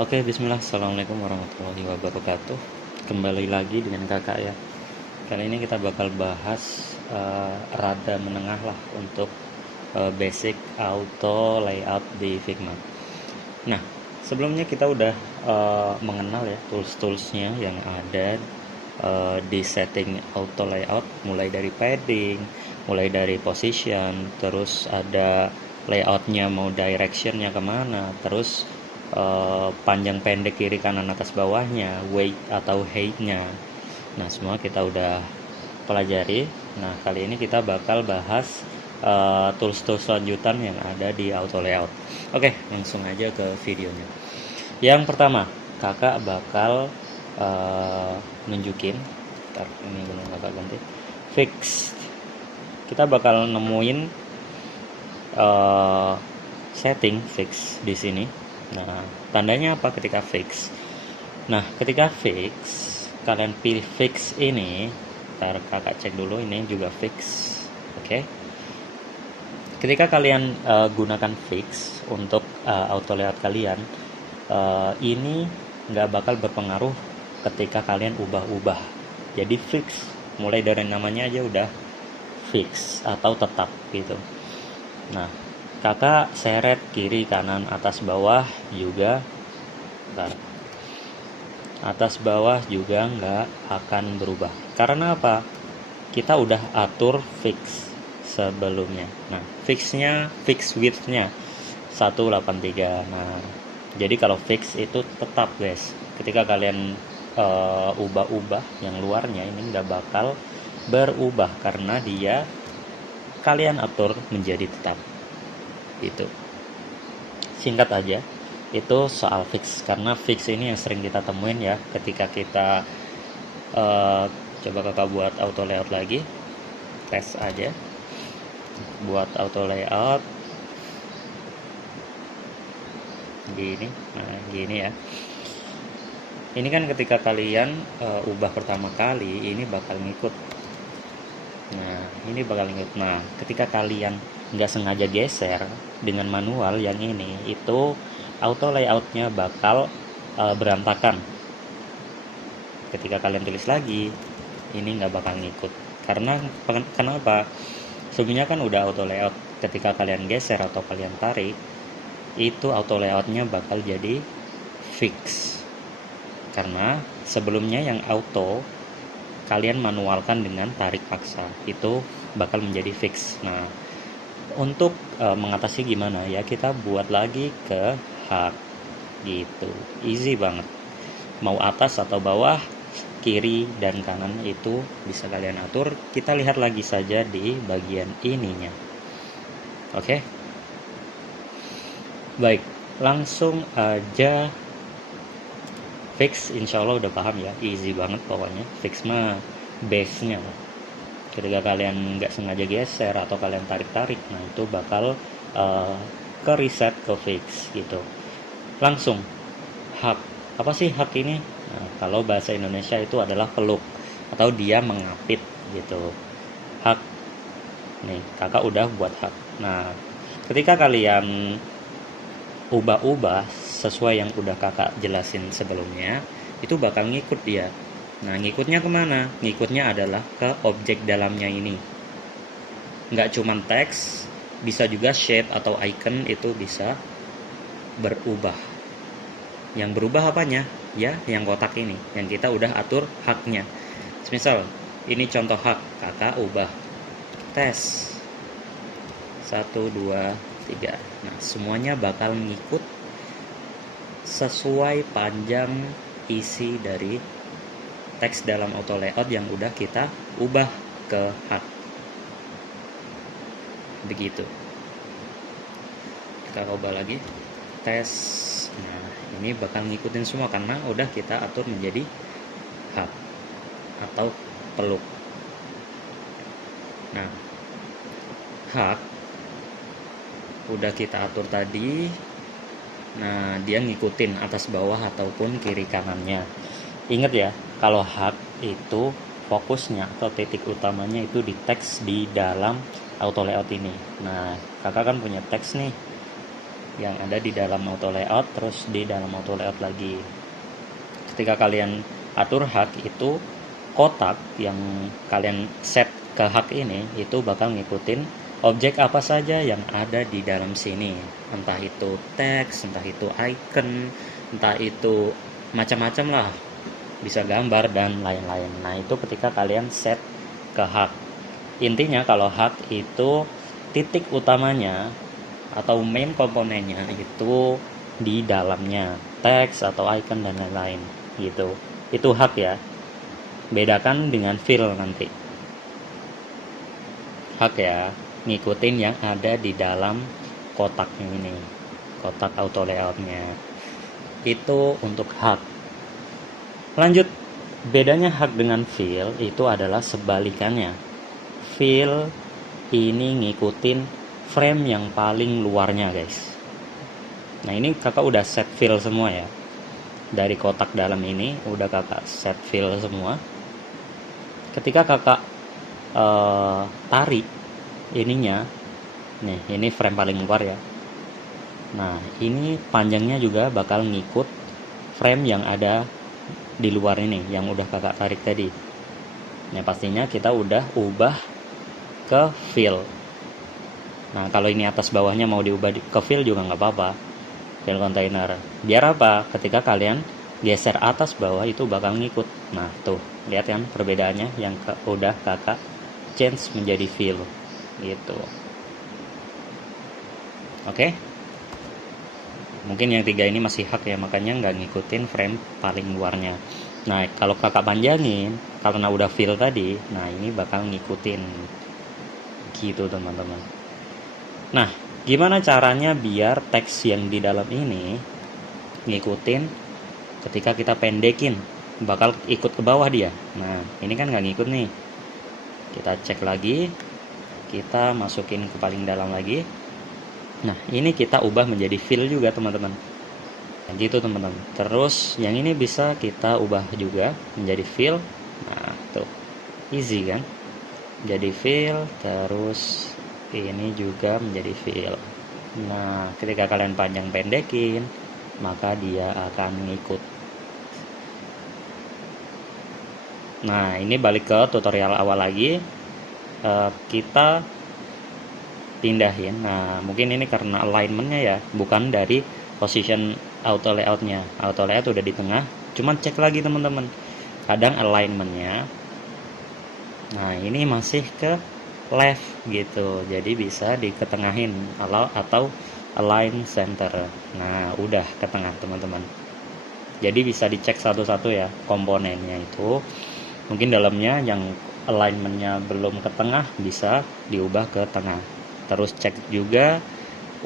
Oke, bismillah. Assalamualaikum warahmatullahi wabarakatuh. Kembali lagi dengan kakak ya. Kali ini kita bakal bahas rada menengah lah untuk basic auto layout di Figma. Nah, sebelumnya kita udah mengenal ya tools-toolsnya yang ada di setting auto layout, mulai dari padding, mulai dari position, terus ada layoutnya mau directionnya kemana, terus panjang pendek kiri kanan atas bawahnya, weight atau height-nya. Nah, semua kita udah pelajari. Nah, kali ini kita bakal bahas tools-tools lanjutan yang ada di auto layout. Oke, langsung aja ke videonya. Yang pertama, kakak bakal nunjukin. Ntar ini belum kakak ganti. Fix. Kita bakal nemuin uh, setting fix di sini. Nah, tandanya apa ketika fix? Nah, ketika fix, kalian pilih fix ini. Ntar kakak cek dulu, ini juga fix. Oke. Ketika kalian gunakan fix untuk auto layout kalian, ini nggak bakal berpengaruh ketika kalian ubah-ubah. Jadi fix, mulai dari namanya aja udah fix atau tetap gitu. Nah, kakak seret kiri kanan atas bawah juga, bentar, atas bawah juga nggak akan berubah. Karena apa? Kita udah atur fix sebelumnya. Nah, fix width-nya 183. Nah, jadi kalau fix itu tetap guys. Ketika kalian ubah-ubah yang luarnya ini nggak bakal berubah karena dia kalian atur menjadi tetap. Itu singkat aja, itu soal fix. Karena fix ini yang sering kita temuin ya ketika kita coba kakak buat auto layout lagi, tes aja buat auto layout gini. Nah, gini ya, ini kan ketika kalian ubah pertama kali ini bakal ngikut. Nah, ini bakal ngikut. Nah, ketika kalian nggak sengaja geser dengan manual yang ini, itu auto layoutnya bakal berantakan. Ketika kalian tulis lagi, ini nggak bakal ngikut. Karena kenapa? Sebelumnya kan udah auto layout. Ketika kalian geser atau kalian tarik, itu auto layoutnya bakal jadi fix. Karena sebelumnya yang auto kalian manualkan dengan tarik paksa, itu bakal menjadi fix. Nah, untuk mengatasi gimana ya, kita buat lagi ke hard gitu, easy banget. Mau atas atau bawah, kiri dan kanan itu bisa kalian atur. Kita lihat lagi saja di bagian ininya. Oke, baik, langsung aja fix. Insya Allah udah paham ya, easy banget pokoknya. Fix mah base nya. Ketika kalian nggak sengaja geser atau kalian tarik-tarik, nah itu bakal ke reset ke fix gitu. Langsung hak. Apa sih hak ini? Nah, kalau bahasa Indonesia itu adalah peluk atau dia mengapit gitu. Hak. Nih, kakak udah buat hak. Nah, ketika kalian ubah-ubah sesuai yang udah kakak jelasin sebelumnya, itu bakal ngikut dia. Nah, ngikutnya kemana? Ngikutnya adalah ke objek dalamnya ini. Nggak cuman teks, bisa juga shape atau icon itu bisa berubah. Yang berubah apanya? Ya, yang kotak ini, yang kita udah atur haknya. Misal, ini contoh hak, kakak ubah tes 1, 2, 3. Nah, semuanya bakal ngikut sesuai panjang isi dari teks dalam auto layout yang udah kita ubah ke hak. Begitu. Kita coba lagi tes. Nah, ini bakal ngikutin semua karena udah kita atur menjadi hak atau peluk. Nah, hak udah kita atur tadi. Nah, dia ngikutin atas bawah ataupun kiri kanannya. Ingat ya, kalau hak itu fokusnya atau titik utamanya itu di teks di dalam auto layout ini. Nah, kakak kan punya teks nih. yang ada di dalam auto layout, terus di dalam auto layout lagi. Ketika kalian atur hak, itu kotak yang kalian set ke hak ini itu bakal ngikutin objek apa saja yang ada di dalam sini, entah itu teks, entah itu icon, entah itu macam-macam lah, bisa gambar dan lain-lain. Nah, itu ketika kalian set ke hak. Intinya kalau hak itu titik utamanya atau main komponennya itu di dalamnya, teks atau icon dan lain-lain gitu. Itu hak ya. Bedakan dengan fill nanti. Hak ya, ngikutin yang ada di dalam kotaknya ini, kotak auto layoutnya. Itu untuk hak. Lanjut, bedanya hak dengan fill itu adalah sebalikannya. Fill ini ngikutin frame yang paling luarnya, guys. Nah, ini kakak udah set fill semua ya. Dari kotak dalam ini udah kakak set fill semua. Ketika kakak tarik ininya, nih ini frame paling luar ya. Nah, ini panjangnya juga bakal ngikut frame yang ada di luar ini, yang udah kakak tarik tadi. Nah, pastinya kita udah ubah ke fill. Nah, kalau ini atas bawahnya mau diubah ke fill juga nggak apa-apa, fill container. Biar apa? Ketika kalian geser atas bawah itu bakal ngikut. Nah, tuh lihat kan perbedaannya, yang udah kakak change menjadi fill gitu. Oke. Mungkin yang 3 ini masih hak ya, makanya nggak ngikutin frame paling luarnya. Nah, kalau kakak panjangin karena udah fill tadi, nah ini bakal ngikutin gitu teman-teman. Nah, gimana caranya biar teks yang di dalam ini ngikutin ketika kita pendekin, bakal ikut ke bawah dia. Nah, ini kan nggak ngikut nih. Kita cek lagi, kita masukin ke paling dalam lagi. Nah, ini kita ubah menjadi fill juga teman-teman. Nah, gitu teman-teman. Terus yang ini bisa kita ubah juga menjadi fill. Nah, tuh easy kan? Jadi fill, terus ini juga menjadi fill. Nah, ketika kalian panjang pendekin, maka dia akan ngikut. Nah, ini balik ke tutorial awal lagi. Kita pindahin. Nah, mungkin ini karena alignmentnya ya, bukan dari position auto layoutnya. Auto layout udah di tengah, cuman cek lagi teman-teman. Kadang alignmentnya, nah ini masih ke left gitu, jadi bisa diketengahin atau align center. Nah, udah ke tengah teman-teman. Jadi bisa dicek satu-satu ya komponennya itu. Mungkin dalamnya yang alignmentnya belum ke tengah bisa diubah ke tengah. Terus cek juga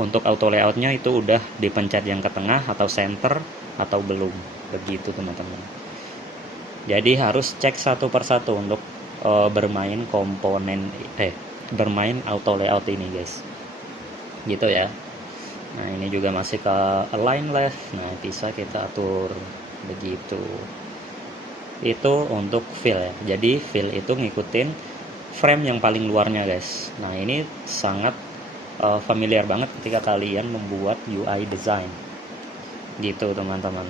untuk auto layoutnya itu udah dipencet yang ke tengah atau center atau belum, begitu teman-teman. Jadi harus cek satu persatu untuk bermain bermain auto layout ini guys, gitu ya. Nah, ini juga masih ke align left. Nah, bisa kita atur begitu. Itu untuk fill ya. Jadi fill itu ngikutin frame yang paling luarnya guys. Nah, ini sangat familiar banget ketika kalian membuat UI design gitu teman-teman.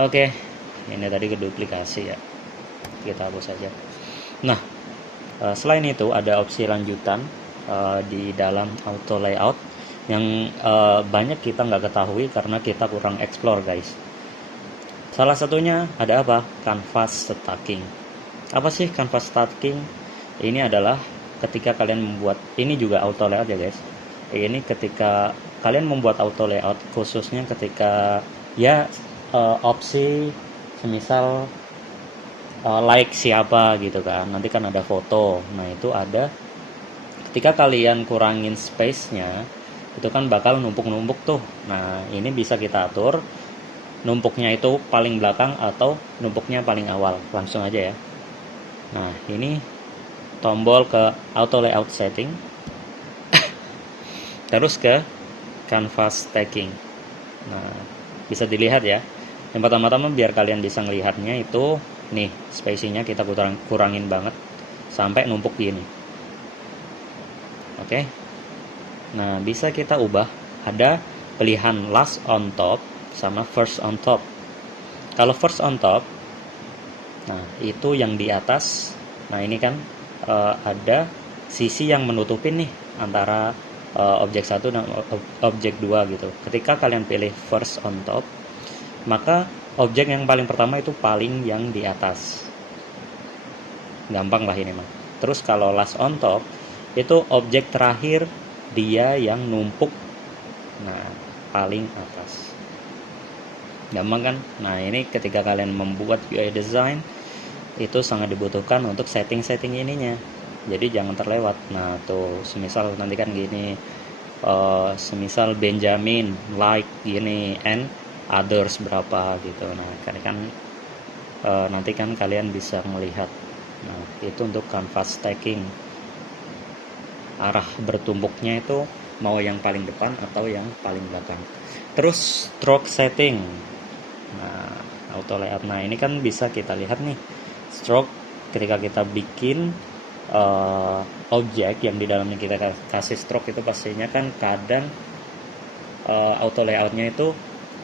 Oke, ini tadi keduplikasi ya, kita hapus saja. Nah, selain itu ada opsi lanjutan di dalam auto layout yang banyak kita nggak ketahui karena kita kurang explore guys. Salah satunya ada apa? Canvas stacking. Apa sih canvas stacking? Ini adalah ketika kalian membuat, ini juga auto layout ya guys. Ini ketika kalian membuat auto layout, khususnya ketika ya opsi semisal like siapa gitu kan, nanti kan ada foto. Nah, itu ada ketika kalian kurangin space-nya, itu kan bakal numpuk-numpuk tuh. Nah, ini bisa kita atur numpuknya itu paling belakang atau numpuknya paling awal. Langsung aja ya. Nah, ini tombol ke auto layout setting, terus ke canvas stacking. Nah, bisa dilihat ya. Yang pertama-tama biar kalian bisa melihatnya itu nih, spacingnya kita kurangin banget sampai numpuk gini. Oke. Nah, bisa kita ubah ada pilihan last on top sama first on top. Kalau first on top, nah itu yang di atas. Nah ini kan ada sisi yang menutupin nih antara objek 1 dan objek 2 gitu. Ketika kalian pilih first on top, maka objek yang paling pertama itu paling yang di atas. Gampang lah ini mah. Terus kalau last on top, itu objek terakhir dia yang numpuk, nah paling atas. Gampang kan? Nah ini ketika kalian membuat UI design, itu sangat dibutuhkan untuk setting-setting ininya. Jadi jangan terlewat. Nah tuh semisal nanti kan gini, semisal Benjamin like gini and others berapa gitu. Nah kan nanti kan kalian bisa melihat. Nah itu untuk canvas stacking, arah bertumbuknya itu mau yang paling depan atau yang paling belakang. Terus stroke setting, nah auto layout. Nah ini kan bisa kita lihat nih, stroke ketika kita bikin objek yang di dalamnya kita kasih stroke itu pastinya kan kadang auto layoutnya itu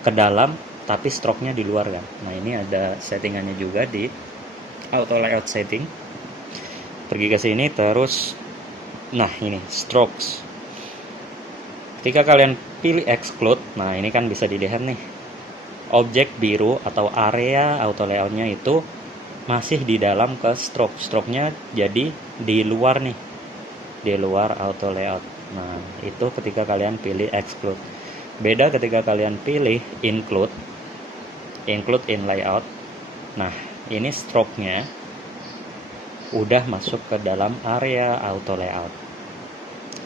ke dalam tapi stroke-nya di luar kan. Nah ini ada settingannya juga di auto layout setting. Pergi ke sini terus, nah ini strokes. Ketika kalian pilih exclude, nah ini kan bisa dilihat nih, objek biru atau area auto layoutnya itu masih di dalam ke stroke. Stroke-nya jadi di luar nih, di luar auto layout. Nah itu ketika kalian pilih exclude. Beda ketika kalian pilih include in layout. Nah ini stroke-nya udah masuk ke dalam area auto layout.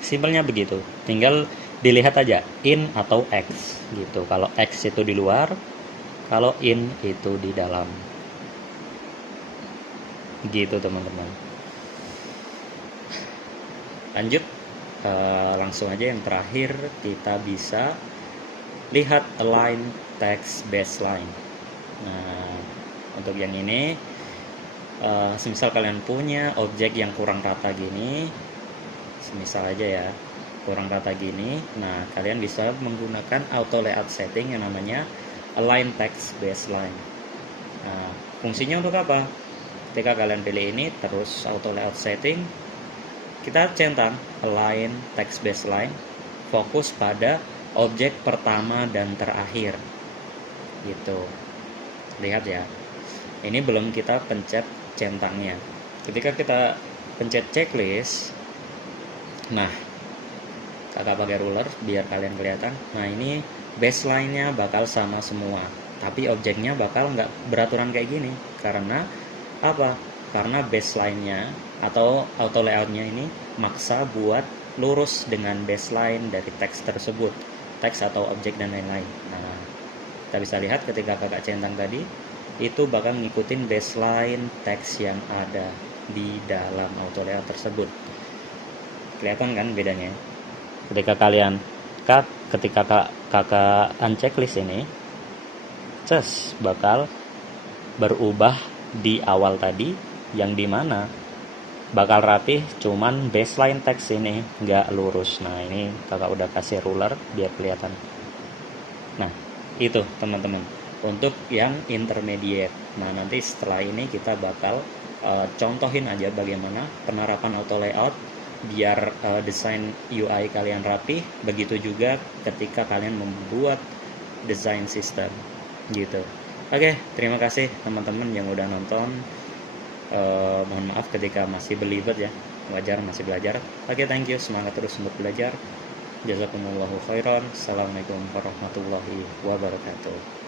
Simpelnya begitu, tinggal dilihat aja in atau X gitu. Kalau X itu di luar, kalau in itu di dalam. Gitu teman-teman. Lanjut, langsung aja yang terakhir, kita bisa lihat align text baseline. Nah untuk yang ini, semisal kalian punya objek yang kurang rata gini, semisal aja ya kurang rata gini, nah kalian bisa menggunakan auto layout setting yang namanya align text baseline. Nah fungsinya untuk apa? Ketika kalian pilih ini terus auto layout setting, kita centang align text baseline, fokus pada objek pertama dan terakhir gitu. Lihat ya, ini belum kita pencet centangnya. Ketika kita pencet checklist, nah kakak pakai ruler biar kalian kelihatan. Nah ini baseline-nya bakal sama semua, tapi objeknya bakal nggak beraturan kayak gini. Karena apa? Karena baseline-nya atau auto layout-nya ini maksa buat lurus dengan baseline dari teks tersebut, teks atau objek dan lain-lain. Nah kita bisa lihat ketika kakak centang tadi, itu bakal ngikutin baseline teks yang ada di dalam auto layout tersebut. Kelihatan kan bedanya? Ketika kalian ketika kakak unchecklist ini, bakal berubah di awal tadi, yang dimana bakal rapih cuman baseline teks ini nggak lurus. Nah ini kakak udah kasih ruler biar kelihatan. Nah itu teman-teman untuk yang intermediate. Nah nanti setelah ini kita bakal contohin aja bagaimana penerapan auto layout biar desain UI kalian rapi. Begitu juga ketika kalian membuat desain sistem gitu. Oke, terima kasih teman-teman yang udah nonton. Mohon maaf ketika masih belibet ya, wajar masih belajar. Oke, thank you, semangat terus untuk belajar. Jazakumullahu khairan. Assalamualaikum warahmatullahi wabarakatuh.